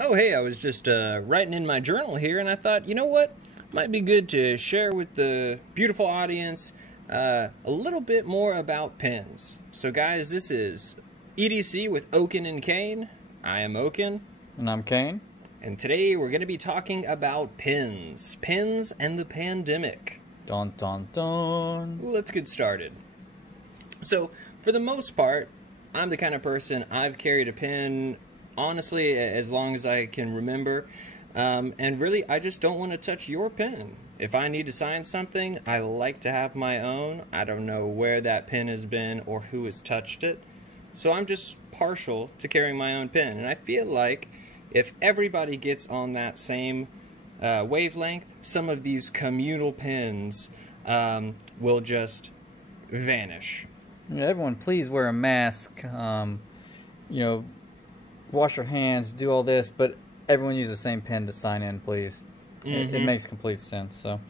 Oh, hey, I was just writing in my journal here, and I thought, you know what? Might be good to share with the beautiful audience a little bit more about pins. So, guys, this is EDC with Oaken and Kane. I am Oaken. And I'm Kane. And today we're going to be talking about pins. Pins and the pandemic. Dun, dun, dun. Let's get started. So, for the most part, I'm the kind of person, I've carried a pin, honestly, as long as I can remember. And really, I just don't want to touch your pen. If I need to sign something, I like to have my own. I don't know where that pen has been or who has touched it. So I'm just partial to carrying my own pen. And I feel like if everybody gets on that same wavelength, some of these communal pens will just vanish. Yeah, everyone, please wear a mask. Wash your hands, do all this, but everyone use the same pen to sign in, please. It makes complete sense. So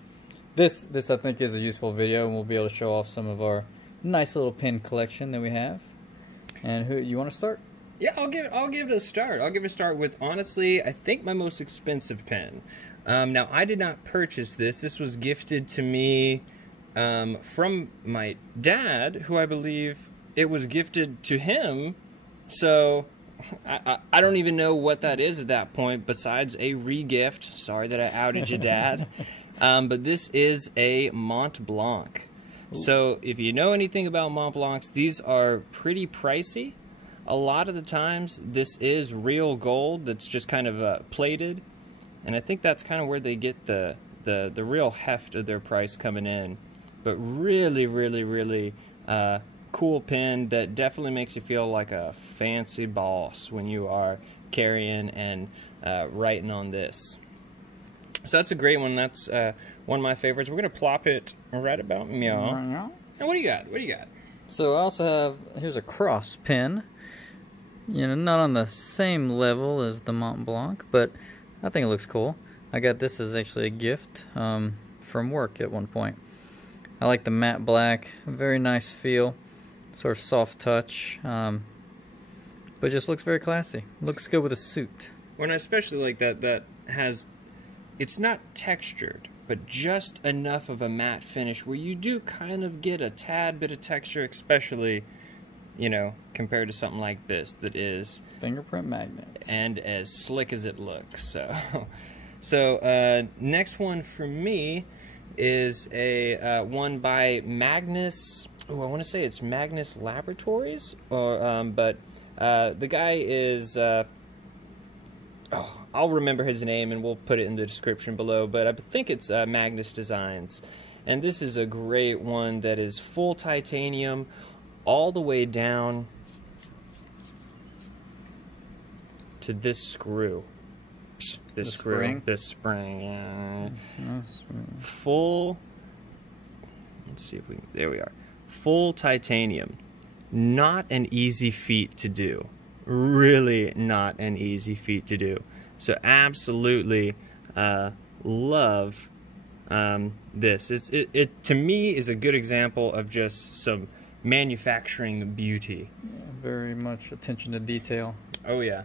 this I think is a useful video, and we'll be able to show off some of our nice little pen collection that we have. And who you want to start? Yeah, I'll give it a start. I'll give it a start with, honestly, I think my most expensive pen. Now, I did not purchase this. This was gifted to me from my dad, who I believe it was gifted to him. So I don't even know what that is at that point, besides a re-gift. Sorry that I outed your dad. But this is a Mont Blanc. Ooh. So if you know anything about Mont Blancs, these are pretty pricey. A lot of the times, this is real gold that's just kind of plated. And I think that's kind of where they get the real heft of their price coming in. But really, really, really cool pen that definitely makes you feel like a fancy boss when you are carrying and writing on this. So that's a great one. That's one of my favorites. We're going to plop it right about meow. And what do you got? What do you got? So I also have, here's a cross pen. You know, not on the same level as the Mont Blanc, but I think it looks cool. I got this as actually a gift from work at one point. I like the matte black, very nice feel, sort of soft touch, but it just looks very classy. Looks good with a suit. Well, and I especially like that has, it's not textured, but just enough of a matte finish where you do kind of get a tad bit of texture, especially, you know, compared to something like this that is fingerprint magnet and as slick as it looks. So next one for me is a one by Magnus. Oh, I want to say it's Magnus Laboratories, or but the guy is. I'll remember his name and we'll put it in the description below. But I think it's Magnus Designs, and this is a great one that is full titanium, all the way down to this screw. This spring, yeah. Full, let's see if we, there we are. Full titanium. Not an easy feat to do. Really not an easy feat to do. So absolutely love this. It to me is a good example of just some manufacturing beauty. Yeah, very much attention to detail. Oh yeah.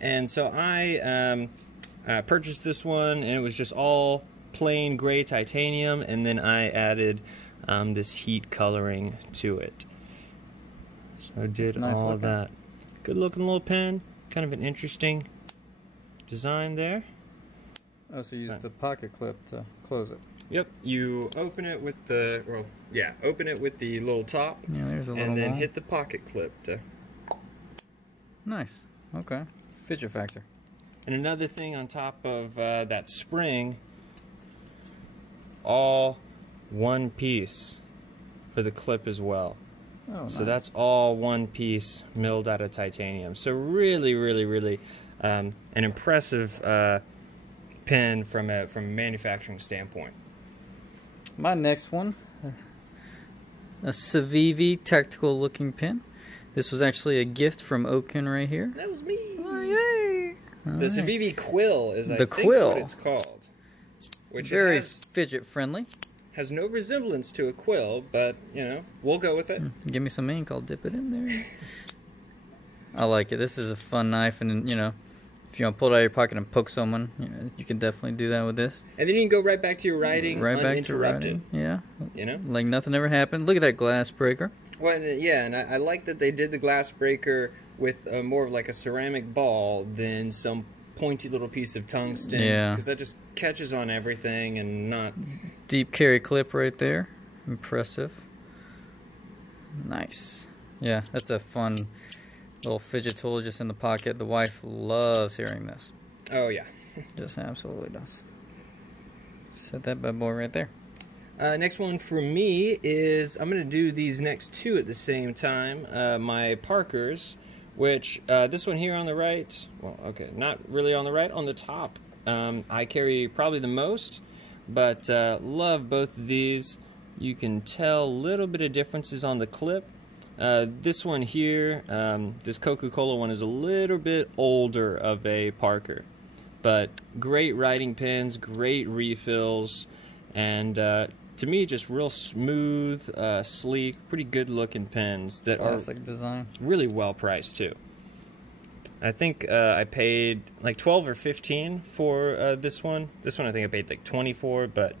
And so I purchased this one, and it was just all plain gray titanium, and then I added this heat coloring to it. So I did nice all of that. Good looking little pen, kind of an interesting design there. Oh, so you used the pocket clip to close it. Yep, you open it with the, well, yeah, open it with the little top, yeah, there's a little and then one. hit the pocket clip to. Nice. Okay. Fidget factor. And another thing on top of that spring, all one piece for the clip as well. Oh, so nice. that's all one piece milled out of titanium. So really, really, really an impressive pen from a manufacturing standpoint. My next one, a Civivi tactical looking pen. This was actually a gift from Oaken right here. That was me. Oh, yay! The Civivi Quill is, I think, Quill. what it's called. Which very fidget friendly. Has no resemblance to a quill, but, you know, we'll go with it. Give me some ink, I'll dip it in there. I like it. This is a fun knife, and, you know, if you want to pull it out of your pocket and poke someone, you can definitely do that with this. And then you can go right back to your writing, right uninterrupted. back to writing. Yeah, you know, like nothing ever happened. Look at that glass breaker. Well, yeah, and I like that they did the glass breaker with more of like a ceramic ball than some pointy little piece of tungsten. Yeah, because that just catches on everything and not deep carry clip right there. Impressive. Nice. Yeah, that's a fun little fidget tool just in the pocket. The wife loves hearing this. Oh yeah, just absolutely does. Set that bad boy right there. Next one for me is, I'm going to do these next two at the same time. My Parkers, which this one here on the right, well, okay, not really on the right, on the top. I carry probably the most, but love both of these. You can tell a little bit of differences on the clip. This one here, this Coca-Cola one, is a little bit older of a Parker, but great writing pens, great refills, and to me, just real smooth, sleek, pretty good looking pens that Classic are design. Really well priced too. I think I paid like 12 or 15 for this one. This one I think I paid like 24, but it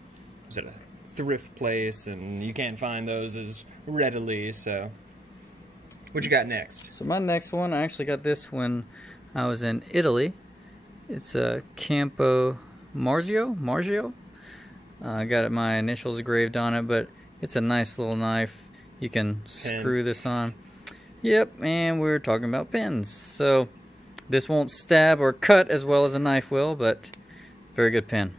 was at a thrift place and you can't find those as readily. So what you got next? So my next one, I actually got this when I was in Italy. It's a Campo Marzio. I got my initials engraved on it, but it's a nice little knife. You can screw this on. Yep, and we're talking about pens. So this won't stab or cut as well as a knife will, but very good pen.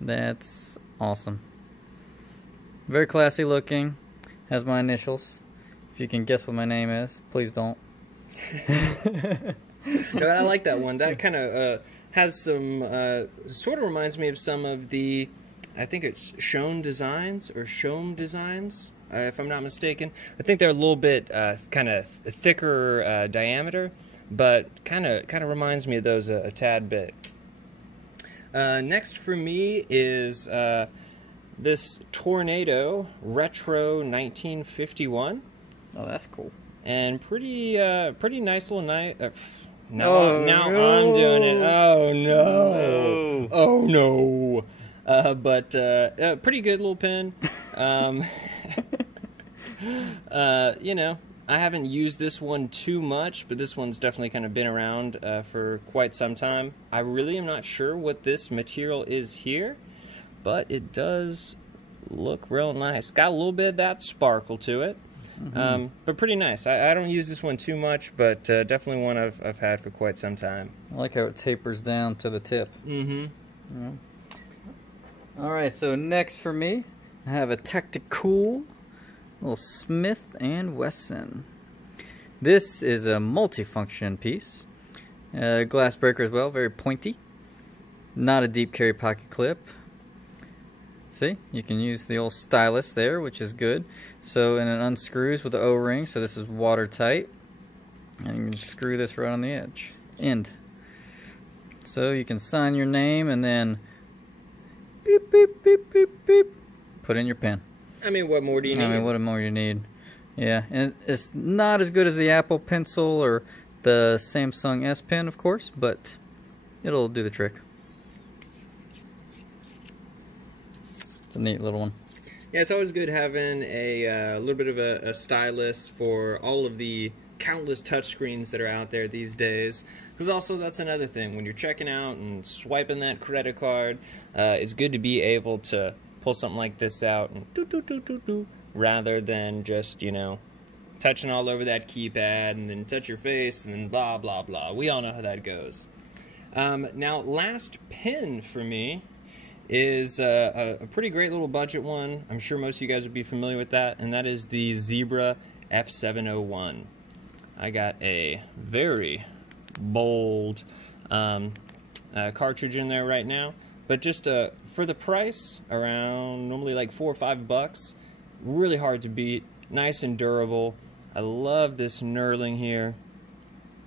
That's awesome. Very classy looking. Has my initials. If you can guess what my name is, please don't. No, I like that one. That kind of has some, sort of reminds me of some of the, I think it's Shom Designs, if I'm not mistaken. I think they're a little bit kind of thicker diameter, but kind of reminds me of those a tad bit. Next for me is this Tornado Retro 1951. Oh, that's cool. And pretty nice little knife. Now I'm doing it. Oh no! Oh no! But pretty good little pen. You know, I haven't used this one too much, but this one's definitely kind of been around for quite some time. I really am not sure what this material is here, but it does look real nice. Got a little bit of that sparkle to it. But pretty nice. I don't use this one too much, but definitely one I've had for quite some time. I like how it tapers down to the tip. Yeah. Alright, so next for me, I have a Tactical little Smith & Wesson. This is a multifunction piece. Glass breaker as well, very pointy. Not a deep carry pocket clip. See, you can use the old stylus there, which is good. So, and it unscrews with the O-ring, so this is watertight. And you can screw this right on the end. So you can sign your name and then beep, beep, beep, beep, beep, put in your pen. I mean, what more do you need? I mean, what more you need? Yeah, and it's not as good as the Apple Pencil or the Samsung S Pen, of course, but it'll do the trick. It's a neat little one. Yeah, it's always good having a little bit of a stylus for all of the countless touchscreens that are out there these days. Because also, that's another thing. When you're checking out and swiping that credit card, it's good to be able to pull something like this out and do, rather than just, you know, touching all over that keypad and then touch your face and then blah, blah, blah. We all know how that goes. Now, last pen for me is a pretty great little budget one. I'm sure most of you guys would be familiar with that, and that is the Zebra F701. I got a very bold cartridge in there right now, but just for the price, around normally like $4 or $5, really hard to beat, nice and durable. I love this knurling here.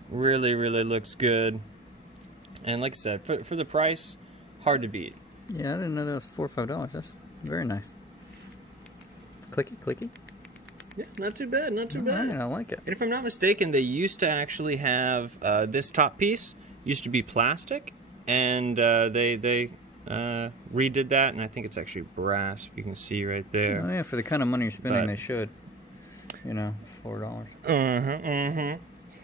Really looks good, and like I said, for the price, hard to beat. Yeah, I didn't know that was $4 or $5. That's very nice. Clicky, clicky. Yeah, not too bad, not too bad. Right, I like it. And if I'm not mistaken, they used to actually have this top piece used to be plastic, and they redid that, and I think it's actually brass, if you can see right there. Oh yeah, for the kind of money you're spending, they should. You know, $4.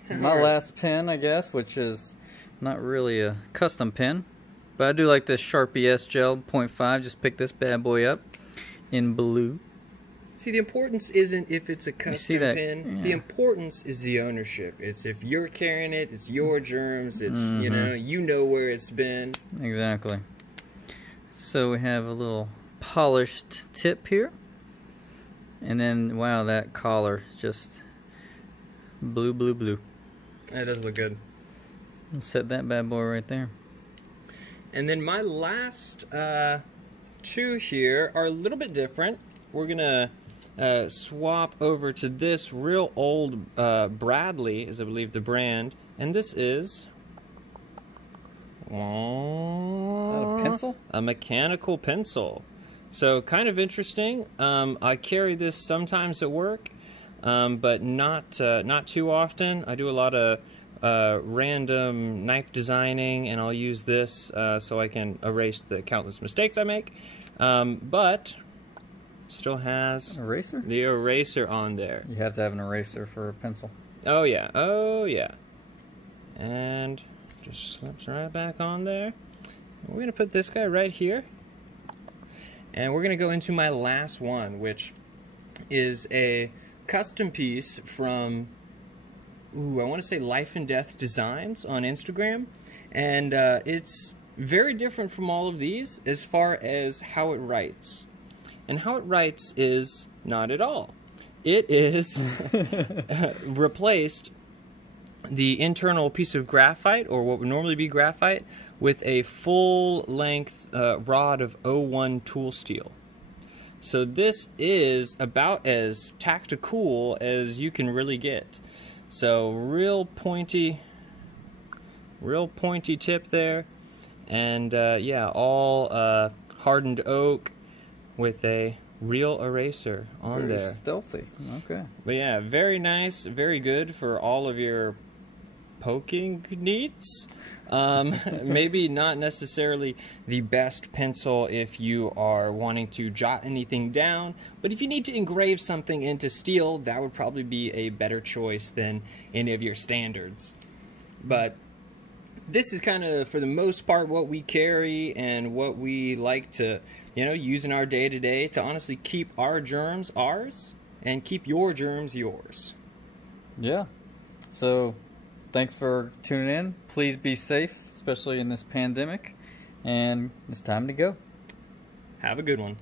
My last pen, I guess, which is not really a custom pen, but I do like this Sharpie Gel Point 5. Just pick this bad boy up in blue. See, the importance isn't if it's a custom pen. Yeah. The importance is the ownership. It's if you're carrying it, it's your germs. It's you know where it's been. Exactly. So we have a little polished tip here, and then wow, that collar just blue, blue, blue. That does look good. I'll set that bad boy right there. And then my last two here are a little bit different. We're gonna swap over to this real old Bradley, is I believe the brand, and this is a pencil? A mechanical pencil. So kind of interesting. I carry this sometimes at work, but not too often. I do a lot of random knife designing, and I'll use this so I can erase the countless mistakes I make. But still has eraser? The eraser on there. You have to have an eraser for a pencil. Oh yeah, oh yeah. And just slips right back on there. We're gonna put this guy right here, and we're gonna go into my last one, which is a custom piece from I want to say Life and Death Designs on Instagram, and it's very different from all of these as far as how it writes. And how it writes is not at all. It is replaced the internal piece of graphite, or what would normally be graphite, with a full-length rod of 01 tool steel. So this is about as tactical as you can really get. So real pointy tip there, and yeah, all hardened oak with a real eraser on very there. Stealthy. Okay. But yeah, very nice, very good for all of your poking needs. Maybe not necessarily the best pencil if you are wanting to jot anything down, but if you need to engrave something into steel, that would probably be a better choice than any of your standards. But this is kind of, for the most part, what we carry and what we like to, use in our day-to-day to honestly keep our germs ours and keep your germs yours. Yeah. So thanks for tuning in. Please be safe, especially in this pandemic. And it's time to go. Have a good one.